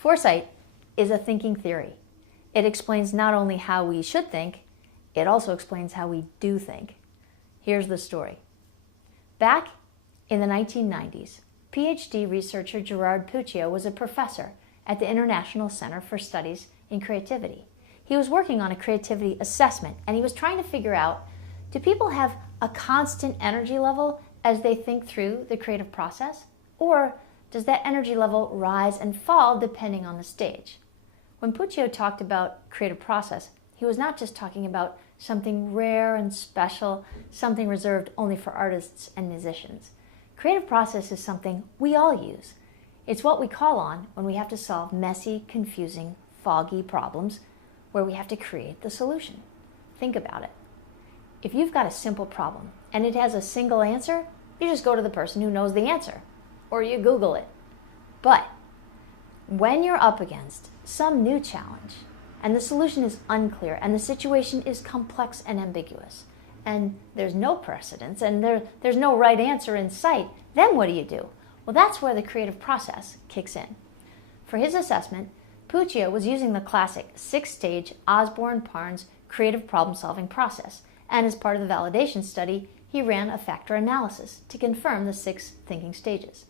Foresight is a thinking theory. It explains not only how we should think, it also explains how we do think. Here's the story. Back in the 1990s, PhD researcher Gerard Puccio was a professor at the International Center for Studies in Creativity. He was working on a creativity assessment, and he was trying to figure out, do people have a constant energy level as they think through the creative process? Or does that energy level rise and fall depending on the stage? When Puccio talked about creative process, he was not just talking about something rare and special, something reserved only for artists and musicians. Creative process is something we all use. It's what we call on when we have to solve messy, confusing, foggy problems where we have to create the solution. Think about it. If you've got a simple problem and it has a single answer, you just go to the person who knows the answer, or you Google it. But when you're up against some new challenge and the solution is unclear and the situation is complex and ambiguous and there's no precedence and there's no right answer in sight, then what do? Well, that's where the creative process kicks in. For his assessment, Puccio was using the classic 6-stage Osborne-Parnes creative problem-solving process, and as part of the validation study, he ran a factor analysis to confirm the 6 thinking stages.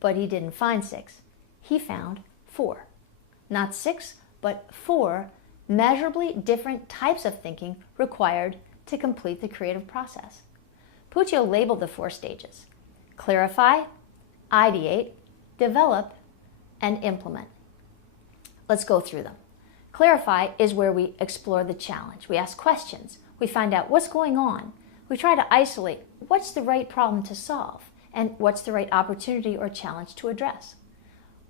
But he didn't find 6. He found 4. Not 6, but 4 measurably different types of thinking required to complete the creative process. Puccio labeled the 4 stages: clarify, ideate, develop, and implement. Let's go through them. Clarify is where we explore the challenge. We ask questions. We find out what's going on. We try to isolate what's the right problem to solve and what's the right opportunity or challenge to address.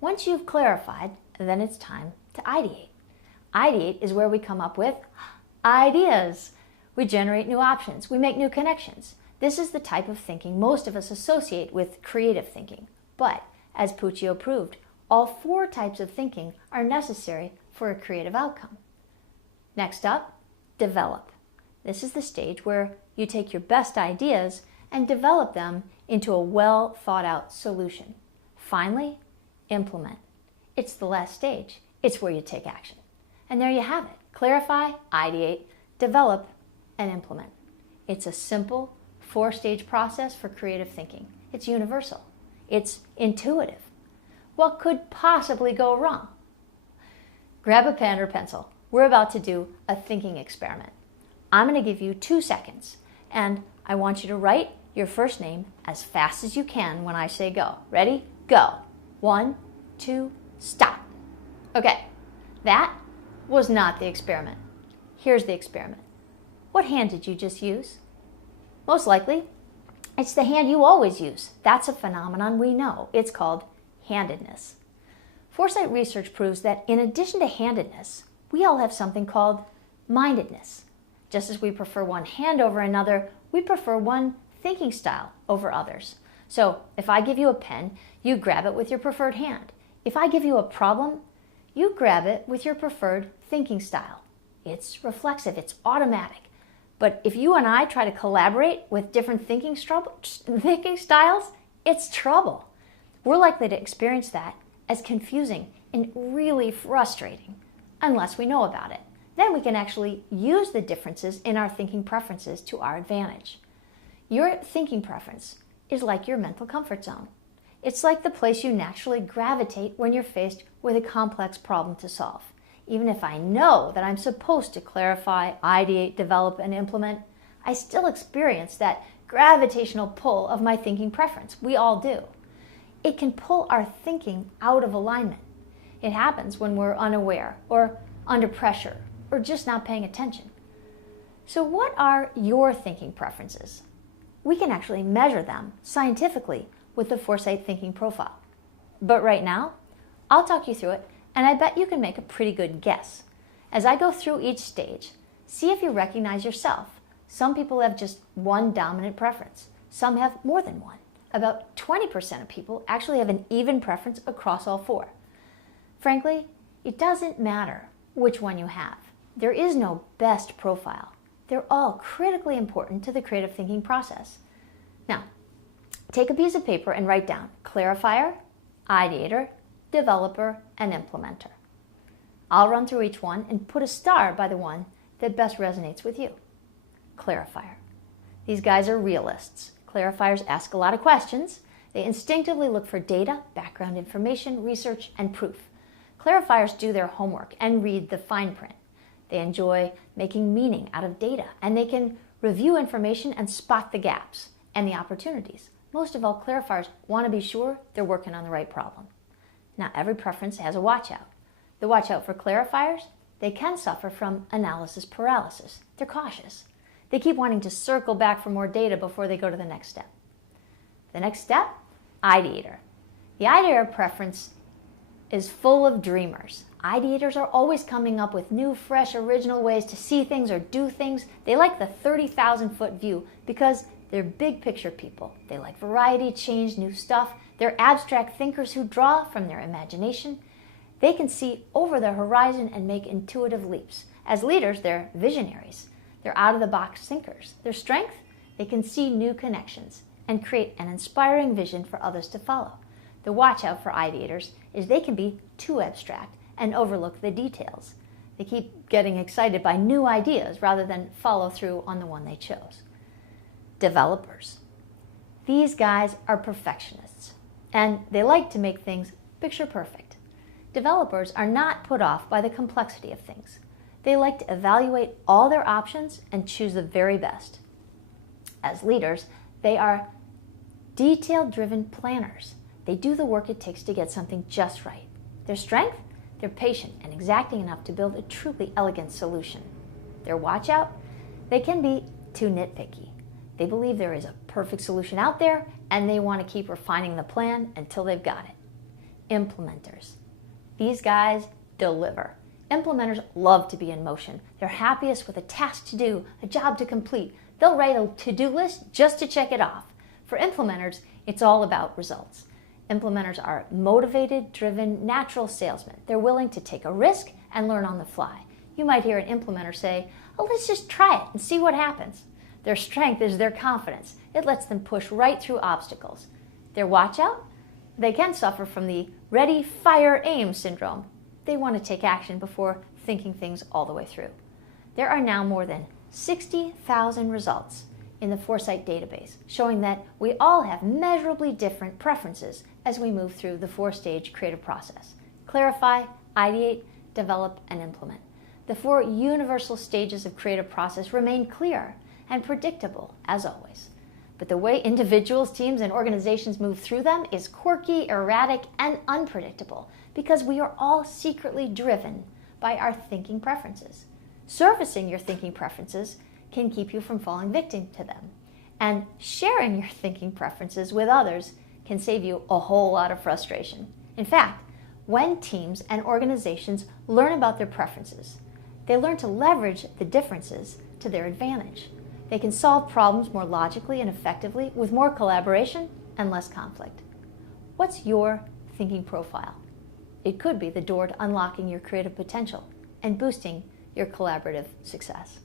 Once you've clarified, then it's time to ideate. Ideate is where we come up with ideas. We generate new options. We make new connections. This is the type of thinking most of us associate with creative thinking. But, as Puccio proved, all 4 types of thinking are necessary for a creative outcome. Next up, develop. This is the stage where you take your best ideas and develop them into a well thought out solution. Finally, implement. It's the last stage. It's where you take action. And there you have it. Clarify, ideate, develop, and implement. It's a simple 4-stage process for creative thinking. It's universal. It's intuitive. What could possibly go wrong? Grab a pen or pencil. We're about to do a thinking experiment. I'm going to give you 2 seconds, and I want you to write your first name as fast as you can when I say go. Ready? Go. 1, 2, stop. Okay, that was not the experiment. Here's the experiment. What hand did you just use? Most likely, it's the hand you always use. That's a phenomenon we know. It's called handedness. Foresight research proves that in addition to handedness, we all have something called mindedness. Just as we prefer one hand over another, we prefer one thinking style over others. So if I give you a pen, you grab it with your preferred hand. If I give you a problem, you grab it with your preferred thinking style. It's reflexive, it's automatic. But if you and I try to collaborate with different thinking styles, it's trouble. We're likely to experience that as confusing and really frustrating, unless we know about it. Then we can actually use the differences in our thinking preferences to our advantage. Your thinking preference is like your mental comfort zone. It's like the place you naturally gravitate when you're faced with a complex problem to solve. Even if I know that I'm supposed to clarify, ideate, develop, and implement, I still experience that gravitational pull of my thinking preference. We all do. It can pull our thinking out of alignment. It happens when we're unaware or under pressure or just not paying attention. So what are your thinking preferences? We can actually measure them scientifically with the Foresight Thinking Profile. But right now, I'll talk you through it, and I bet you can make a pretty good guess. As I go through each stage, see if you recognize yourself. Some people have just one dominant preference. Some have more than one. About 20% of people actually have an even preference across all 4. Frankly, it doesn't matter which one you have. There is no best profile. They're all critically important to the creative thinking process. Now, take a piece of paper and write down clarifier, ideator, developer, and implementer. I'll run through each one and put a star by the one that best resonates with you. Clarifier. These guys are realists. Clarifiers ask a lot of questions. They instinctively look for data, background information, research, and proof. Clarifiers do their homework and read the fine print. They enjoy making meaning out of data, and they can review information and spot the gaps and the opportunities. Most of all, clarifiers want to be sure they're working on the right problem. Now, every preference has a watch out. The watch out for clarifiers, they can suffer from analysis paralysis. They're cautious. They keep wanting to circle back for more data before they go to the next step. The next step, ideator. The ideator preference is full of dreamers. Ideators are always coming up with new, fresh, original ways to see things or do things. They like the 30,000-foot view because they're big picture people. They like variety, change, new stuff. They're abstract thinkers who draw from their imagination. They can see over the horizon and make intuitive leaps. As leaders, they're visionaries. They're out-of-the-box thinkers. Their strength, they can see new connections and create an inspiring vision for others to follow. The watch out for ideators is they can be too abstract and overlook the details. They keep getting excited by new ideas rather than follow through on the one they chose. Developers. These guys are perfectionists, and they like to make things picture perfect. Developers are not put off by the complexity of things. They like to evaluate all their options and choose the very best. As leaders, they are detail-driven planners. They do the work it takes to get something just right. Their strength? They're patient and exacting enough to build a truly elegant solution. Their watch out? They can be too nitpicky. They believe there is a perfect solution out there, and they want to keep refining the plan until they've got it. Implementers. These guys deliver. Implementers love to be in motion. They're happiest with a task to do, a job to complete. They'll write a to-do list just to check it off. For implementers, it's all about results. Implementers are motivated, driven, natural salesmen. They're willing to take a risk and learn on the fly. You might hear an implementer say, "Oh, let's just try it and see what happens." Their strength is their confidence. It lets them push right through obstacles. Their watch out? They can suffer from the ready, fire, aim syndrome. They want to take action before thinking things all the way through. There are now more than 60,000 results in the Foresight database, showing that we all have measurably different preferences as we move through the four-stage creative process. Clarify, ideate, develop, and implement. The four universal stages of creative process remain clear and predictable, as always. But the way individuals, teams, and organizations move through them is quirky, erratic, and unpredictable because we are all secretly driven by our thinking preferences. Surfacing your thinking preferences can keep you from falling victim to them. And sharing your thinking preferences with others can save you a whole lot of frustration. In fact, when teams and organizations learn about their preferences, they learn to leverage the differences to their advantage. They can solve problems more logically and effectively with more collaboration and less conflict. What's your thinking profile? It could be the door to unlocking your creative potential and boosting your collaborative success.